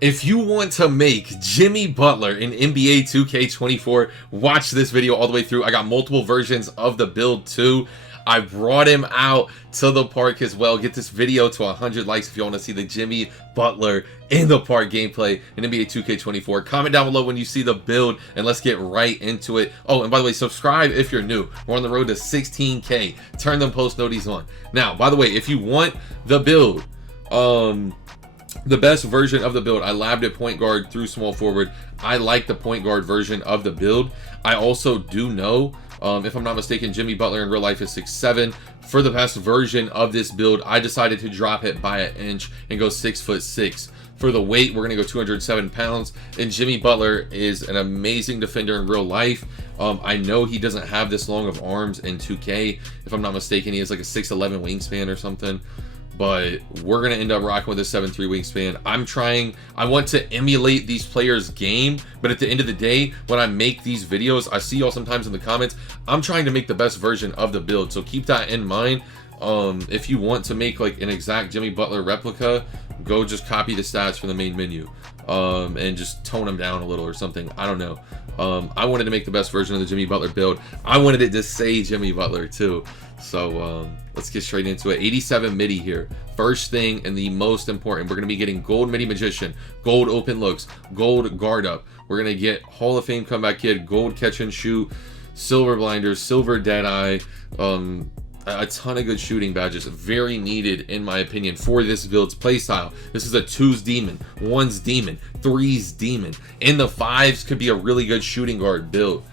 If you want to make Jimmy Butler in NBA 2K24, watch this video all the way through. I got multiple versions of the build too. I brought him out to the park as well. Get this video to 100 likes if you want to see the Jimmy Butler in the park gameplay in NBA 2K24. Comment down below when you see the build, and let's get right into it. Oh, and by the way, subscribe if you're new. We're on the road to 16K. Turn them post noties on. Now, by the way, if you want the build, the best version of the build, I labbed at point guard through small forward. I like the point guard version of the build. I also do know, if I'm not mistaken, Jimmy Butler in real life is 6'7". For the best version of this build, I decided to drop it by an inch and go 6'6". For the weight, we're going to go 207 pounds. And Jimmy Butler is an amazing defender in real life. I know he doesn't have this long of arms in 2K. If I'm not mistaken, he has like a 6'11 wingspan or something. But we're going to end up rocking with a 7'3 wingspan. I want to emulate these players' game, but at the end of the day, when I make these videos, I see y'all sometimes in the comments, I'm trying to make the best version of the build. So keep that in mind. If you want to make like an exact Jimmy Butler replica, go just copy the stats from the main menu and just tone them down a little or something. I don't know. I wanted to make the best version of the Jimmy Butler build. I wanted it to say Jimmy Butler too. So let's get straight into it. 87 midi here. First thing and the most important, we're going to be getting gold midi magician, gold open looks, gold guard up. We're going to get Hall of Fame comeback kid, gold catch and shoot, silver blinders, silver dead eye, a ton of good shooting badges. Very needed in my opinion for this build's playstyle. This is a 2's demon, 1's demon, 3's demon, and the 5's could be a really good shooting guard build.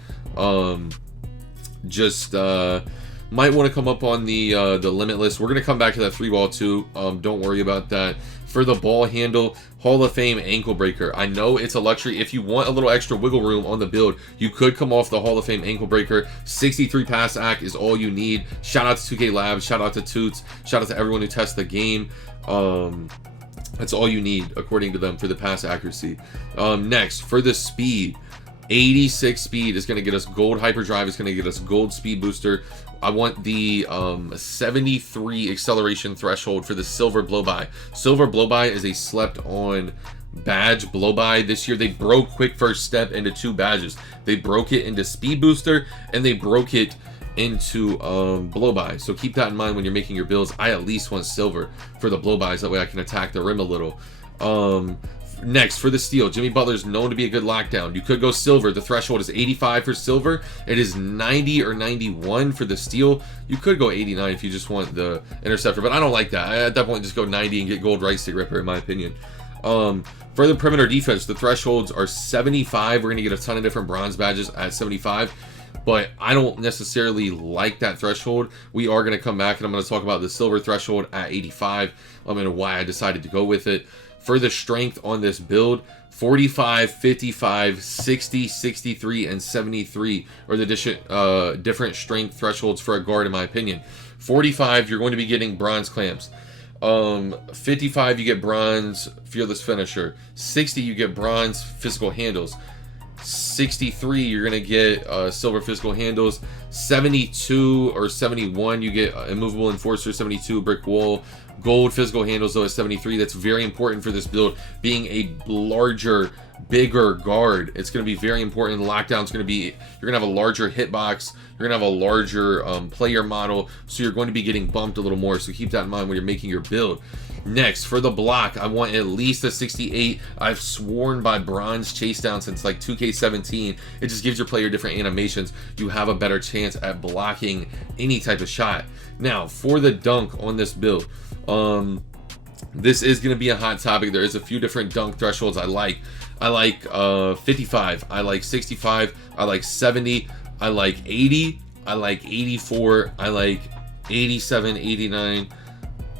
Might want to come up on the limitless. We're going to come back to that 3-ball too. Don't worry about that. For the ball handle, Hall of Fame ankle breaker. I know it's a luxury. If you want a little extra wiggle room on the build, you could come off the Hall of Fame ankle breaker. 63 pass ac is all you need. Shout out to 2K Labs. Shout out to Toots. Shout out to everyone who tests the game. That's all you need according to them for the pass accuracy. Next, for the speed, 86 speed is going to get us gold hyperdrive. It's going to get us gold speed booster. I want the 73 acceleration threshold for the silver blow-by. Silver blow-by is a slept-on badge blow-by. This year they broke quick first step into 2 badges. They broke it into speed booster and they broke it into blow-by. So keep that in mind when you're making your builds. I at least want silver for the blow-bys. That way I can attack the rim a little. Next, for the steal, Jimmy Butler is known to be a good lockdown. You could go silver. The threshold is 85 for silver. It is 90 or 91 for the steal. You could go 89 if you just want the interceptor, but I don't like that. At that point, just go 90 and get gold right stick ripper, in my opinion. For the perimeter defense, the thresholds are 75. We're going to get a ton of different bronze badges at 75. But I don't necessarily like that threshold. We are going to come back and I'm going to talk about the silver threshold at 85 and why I decided to go with it. For the strength on this build, 45, 55, 60, 63, and 73 are the different strength thresholds for a guard in my opinion. 45, you're going to be getting bronze clamps. 55, you get bronze fearless finisher. 60, you get bronze physical handles. 63, you're going to get silver physical handles. 72 or 71, you get immovable enforcer. 72, brick wall. Gold physical handles though at 73. That's very important for this build. Being a larger, bigger guard, it's going to be very important. Lockdown's going to be, you're going to have a larger hitbox. You're going to have a larger player model. So you're going to be getting bumped a little more. So keep that in mind when you're making your build. Next, for the block, I want at least a 68. I've sworn by bronze chase down since like 2K17. It just gives your player different animations. You have a better chance at blocking any type of shot. Now, for the dunk on this build, this is going to be a hot topic. There is a few different dunk thresholds I like. I like 55. I like 65. I like 70. I like 80. I like 84. I like 87, 89.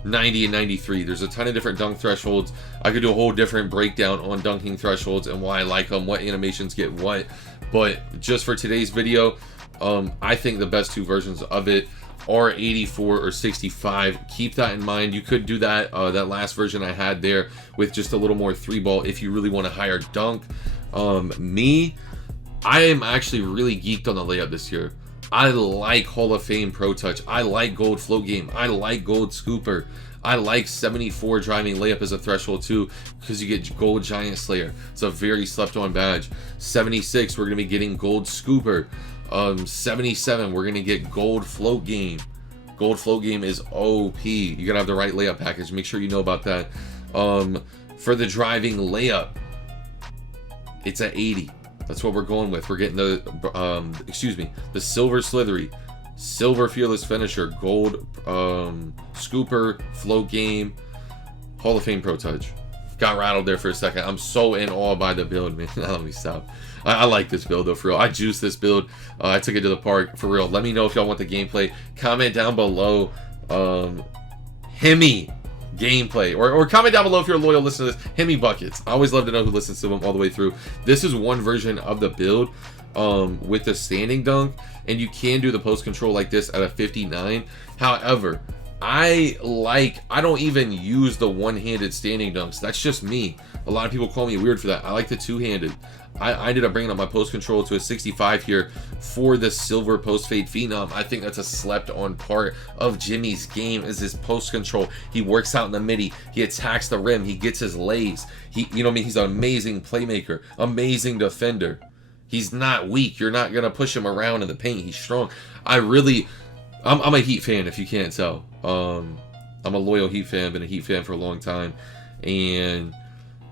90 and 93. There's a ton of different dunk thresholds. I could do a whole different breakdown on dunking thresholds and why I like them, what animations get what. But just for today's video, I think the best 2 versions of it are 84 or 65. Keep that in mind. You could do that that last version I had there with just a little more 3-ball if you really want a higher dunk. I am actually really geeked on the layup this year. I like Hall of Fame Pro Touch. I like Gold Float Game. I like Gold Scooper. I like 74 driving layup as a threshold too, because you get gold giant slayer. It's a very slept on badge. 76, we're gonna be getting gold scooper. 77, we're gonna get gold float game. Gold float game is OP. You gotta have the right layup package. Make sure you know about that. For the driving layup, it's at 80. That's what we're going with. We're getting the the silver slithery, silver fearless finisher, gold scooper, float game, Hall of Fame pro touch. Got rattled there for a second. I'm so in awe by the build, man. Let me stop. I like this build though, for real. I juiced this build. I took it to the park, for real. Let me know if y'all want the gameplay. Comment down below Hemi gameplay, or comment down below if you're a loyal listener to this. Hemi buckets. I always love to know who listens to them all the way through. This is one version of the build with the standing dunk, and you can do the post control like this at a 59. However, I don't even use the one-handed standing dunks. That's just me. A lot of people call me weird for that. I like the two-handed. I ended up bringing up my post control to a 65 here for the silver post fade phenom. I think that's a slept on part of Jimmy's game, is his post control. He works out in the midi, he attacks the rim, he gets his lays. You know what I mean? He's an amazing playmaker, amazing defender. He's not weak. You're not gonna push him around in the paint. He's strong. I'm a Heat fan, if you can't tell. I'm a loyal Heat fan, been a Heat fan for a long time, and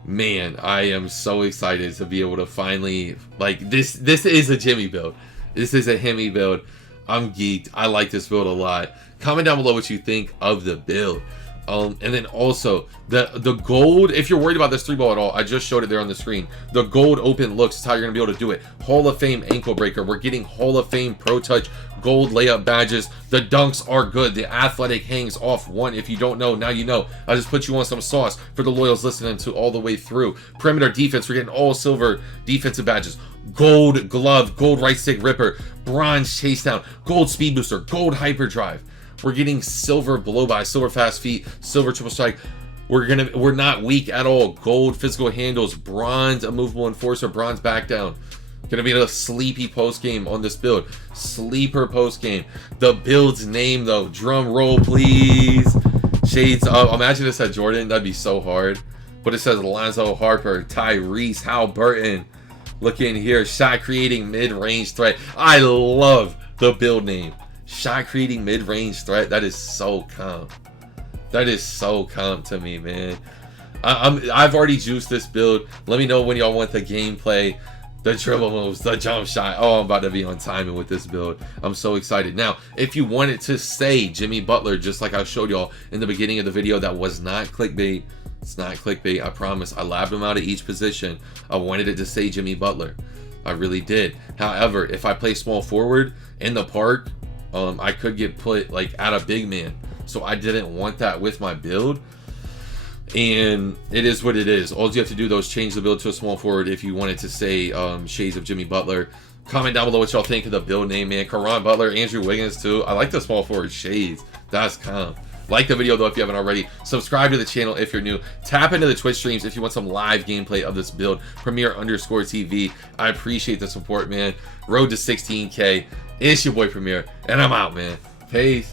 man, I am so excited to be able to finally, like, this is a Jimmy build. This is a Hemi build. I'm geeked. I like this build a lot. Comment down below what you think of the build. And then also the gold, if you're worried about this 3-ball at all, I just showed it there on the screen. The gold open looks is how you're gonna be able to do it. Hall of Fame ankle breaker. We're getting Hall of Fame pro touch gold layup badges. The dunks are good. The athletic hangs off one. If you don't know, now you know. I just put you on some sauce for the loyals listening to all the way through. Perimeter defense, we're getting all silver defensive badges. Gold glove, gold right stick ripper, bronze chase down, gold speed booster, gold hyperdrive. We're getting silver blow by, silver fast feet, silver triple strike. We're not weak at all. Gold physical handles, bronze immovable enforcer, bronze back down. Gonna be a sleepy post game on this build. Sleeper post game. The build's name though, drum roll please. Shades of, imagine this at Jordan, that'd be so hard. But it says Alonzo Harper, Tyrese Halliburton. Look in here, shot creating mid-range threat. I love the build name. Shot creating mid-range threat. That is so comp. That is so comp to me, man. I've already juiced this build. Let me know when y'all want the gameplay, the dribble moves, the jump shot. Oh, I'm about to be on timing with this build. I'm so excited. Now, if you wanted to say Jimmy Butler, just like I showed y'all in the beginning of the video, that was not clickbait. It's not clickbait, I promise. I labbed him out at each position. I wanted it to say Jimmy Butler. I really did. However, if I play small forward in the park, I could get put like at a big man, so I didn't want that with my build, and it is what it is. All you have to do though is change the build to a small forward if you wanted to say shades of Jimmy Butler. Comment down below what y'all think of the build name, man. Caron Butler, Andrew Wiggins too. I like the small forward shades. That's comp. Like the video though if you haven't already. Subscribe to the channel if you're new. Tap into the Twitch streams if you want some live gameplay of this build. Premier_TV. I appreciate the support, man. Road to 16K. It's your boy Premier, and I'm out, man. Peace.